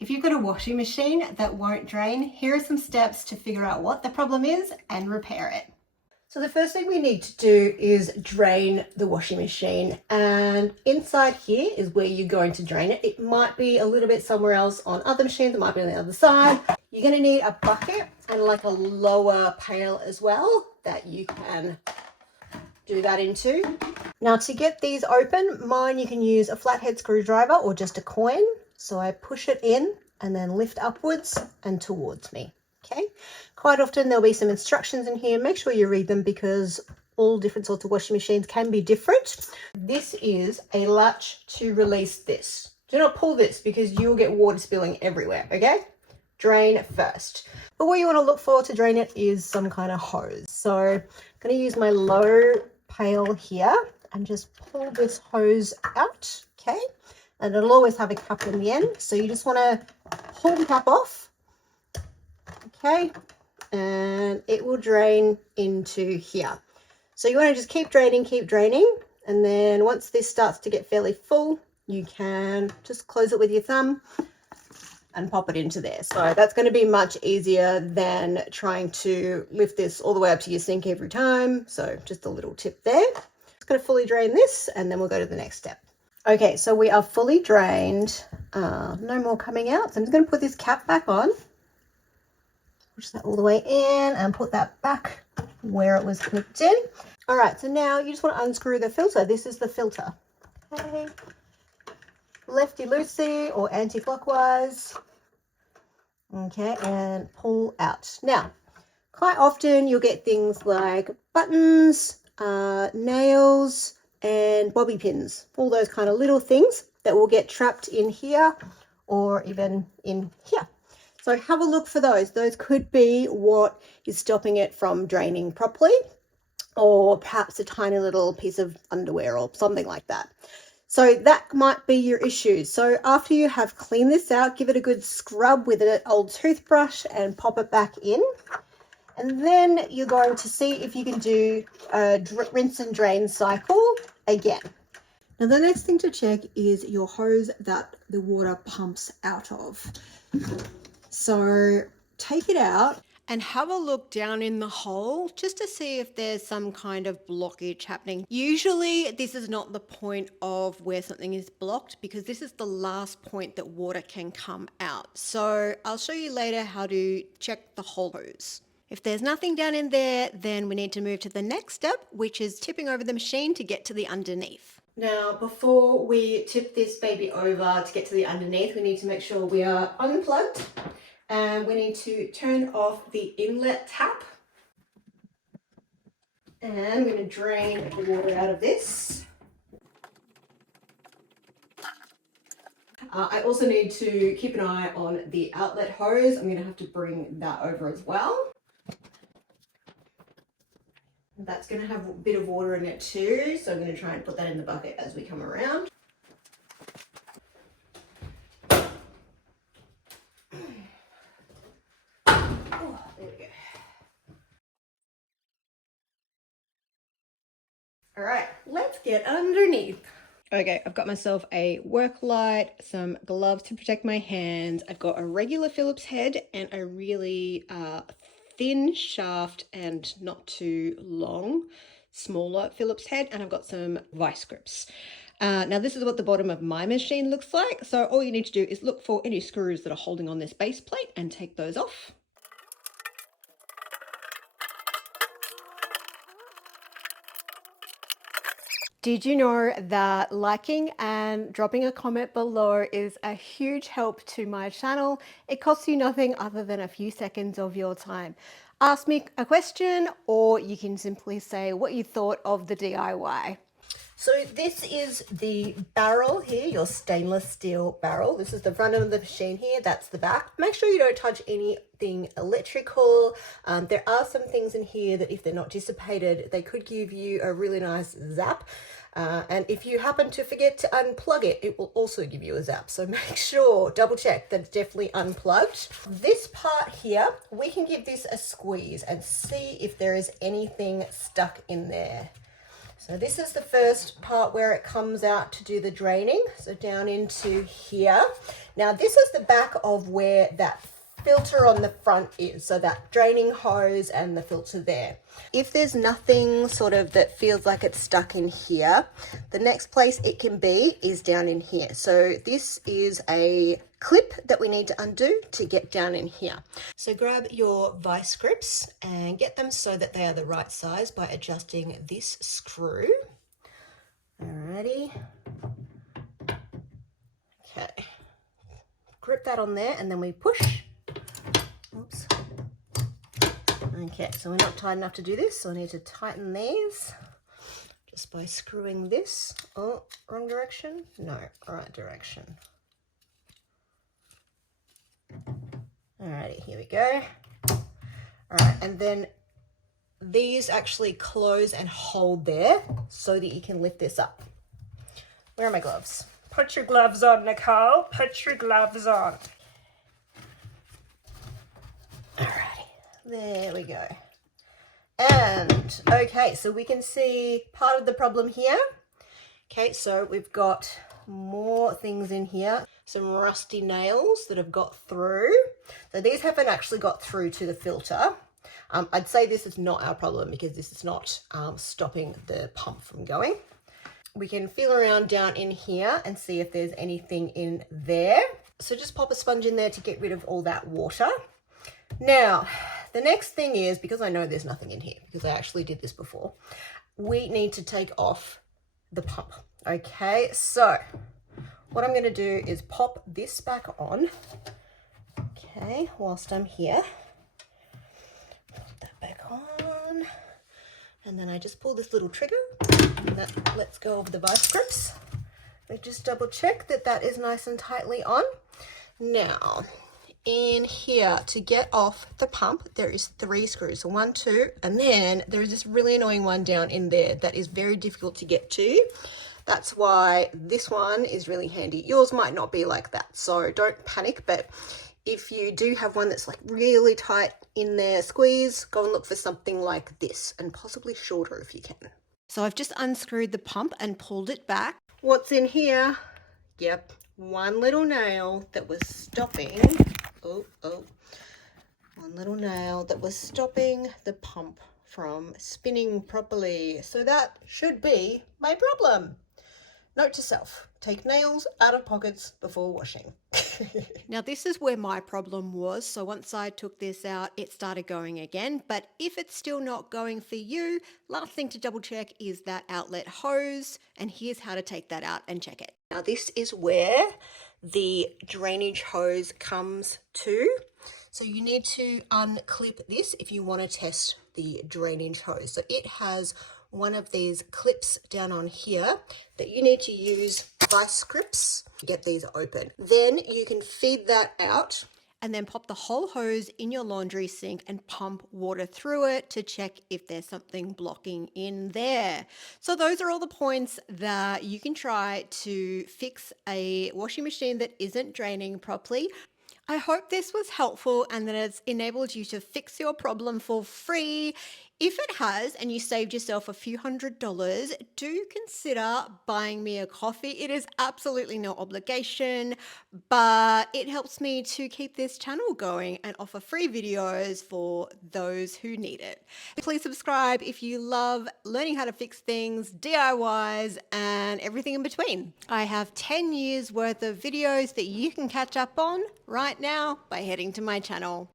If you've got a washing machine that won't drain, here are some steps to figure out what the problem is and repair it. So the first thing we need to do is drain the washing machine, and inside here is where you're going to drain it. It might be a little bit somewhere else on other machines, it might be on the other side. You're going to need a bucket and like a lower pail as well that you can do that into. Now to get these open, mine you can use a flathead screwdriver or just a coin. So I push it in and then lift upwards and towards me. Okay, quite often there'll be some instructions in here. Make sure you read them because all different sorts of washing machines can be different. This is a latch to release this. Do not pull this because you'll get water spilling everywhere, okay? Drain first. But what you want to look for to drain it is some kind of hose. So I'm going to use my low pail here and just pull this hose out, okay? And it'll always have a cap in the end. So you just want to pull the cap off, okay? And it will drain into here. So you want to just keep draining. And then once this starts to get fairly full, you can just close it with your thumb and pop it into there. So that's going to be much easier than trying to lift this all the way up to your sink every time. So just a little tip there. Just going to fully drain this and then we'll go to the next step. Okay, so we are fully drained. No more coming out. So I'm just going to put this cap back on. Push that all the way in and put that back where it was clipped in. All right, so now you just want to unscrew the filter. This is the filter. Okay. Lefty-loosey or anti-clockwise. Okay, and pull out. Now, quite often you'll get things like buttons, nails, and bobby pins, all those kind of little things that will get trapped in here or even in here. So have a look for those. Those could be what is stopping it from draining properly, or perhaps a tiny little piece of underwear or something like that. So that might be your issue. So after you have cleaned this out, give it a good scrub with an old toothbrush and pop it back in. And then you're going to see if you can do a rinse and drain cycle again. Now the next thing to check is your hose that the water pumps out of. So take it out and have a look down in the hole just to see if there's some kind of blockage happening. Usually this is not the point of where something is blocked because this is the last point that water can come out. So I'll show you later how to check the whole hose. If there's nothing down in there, then we need to move to the next step, which is tipping over the machine to get to the underneath. Now, before we tip this baby over to get to the underneath, we need to make sure we are unplugged and we need to turn off the inlet tap. And I'm going to drain the water out of this. I also need to keep an eye on the outlet hose. I'm going to have to bring that over as well. That's going to have a bit of water in it too, so I'm going to try and put that in the bucket as we come around. Oh, there we go. All right, let's get underneath. Okay, I've got myself a work light, some gloves to protect my hands. I've got a regular Phillips head and a really thin shaft and not too long, smaller Phillips head, and I've got some vice grips. Now this is what the bottom of my machine looks like. So all you need to do is look for any screws that are holding on this base plate and take those off. Did you know that liking and dropping a comment below is a huge help to my channel? It costs you nothing other than a few seconds of your time. Ask me a question or you can simply say what you thought of the DIY. So this is the barrel here, your stainless steel barrel. This is the front of the machine here, that's the back. Make sure you don't touch anything electrical. There are some things in here that if they're not dissipated, they could give you a really nice zap. And if you happen to forget to unplug it, it will also give you a zap. So make sure, double check that it's definitely unplugged. This part here, we can give this a squeeze and see if there is anything stuck in there. So So this is the first part where it comes out to do the draining. So down into here. Now this is the back of where that filter on the front is. So that draining hose and the filter there. If there's nothing sort of that feels like it's stuck in here, the next place it can be is down in here. So this is a clip that we need to undo to get down in here. So grab your vice grips and get them so that they are the right size by adjusting this screw. Alrighty. Okay. Grip that on there and then we push. Oops. Okay, so we're not tight enough to do this, so I need to tighten these just by screwing this. Oh, wrong direction? No, right direction. Alrighty, here we go. Alright, and then these actually close and hold there so that you can lift this up. Where are my gloves? Put your gloves on, Nicole. Put your gloves on. Alrighty, there we go. And okay, so we can see part of the problem here. Okay, so we've got more things in here. Some rusty nails that have got through. So these haven't actually got through to the filter. I'd say this is not our problem because this is not stopping the pump from going. We can feel around down in here and see if there's anything in there. So just pop a sponge in there to get rid of all that water. Now, the next thing is, because I know there's nothing in here, because I actually did this before, we need to take off the pump. Okay, so what I'm going to do is pop this back on, okay, whilst I'm here. Put that back on, and then I just pull this little trigger, and that lets go of the vice grips. We just double check that that is nice and tightly on. Now, in here to get off the pump, there is 3 screws. So 1, 2, and then there is this really annoying one down in there that is very difficult to get to. That's why this one is really handy. Yours might not be like that, so don't panic, but if you do have one that's like really tight in there, squeeze, go and look for something like this, and possibly shorter if you can. So I've just unscrewed the pump and pulled it back. What's in here? Yep, one little nail that was stopping, one little nail that was stopping the pump from spinning properly. So that should be my problem. Note to self, take nails out of pockets before washing. Now this is where my problem was. So once I took this out, it started going again. But if it's still not going for you, last thing to double check is that outlet hose. And here's how to take that out and check it. Now this is where the drainage hose comes to. So you need to unclip this if you want to test the drainage hose. So it has one of these clips down on here that you need to use vice grips to get these open. Then you can feed that out and then pop the whole hose in your laundry sink and pump water through it to check if there's something blocking in there. So those are all the points that you can try to fix a washing machine that isn't draining properly. I hope this was helpful and that it's enabled you to fix your problem for free. If it has and you saved yourself a few $100s, do consider buying me a coffee. It is absolutely no obligation, but it helps me to keep this channel going and offer free videos for those who need it. Please subscribe if you love learning how to fix things, DIYs, and everything in between. I have 10 years worth of videos that you can catch up on right now by heading to my channel.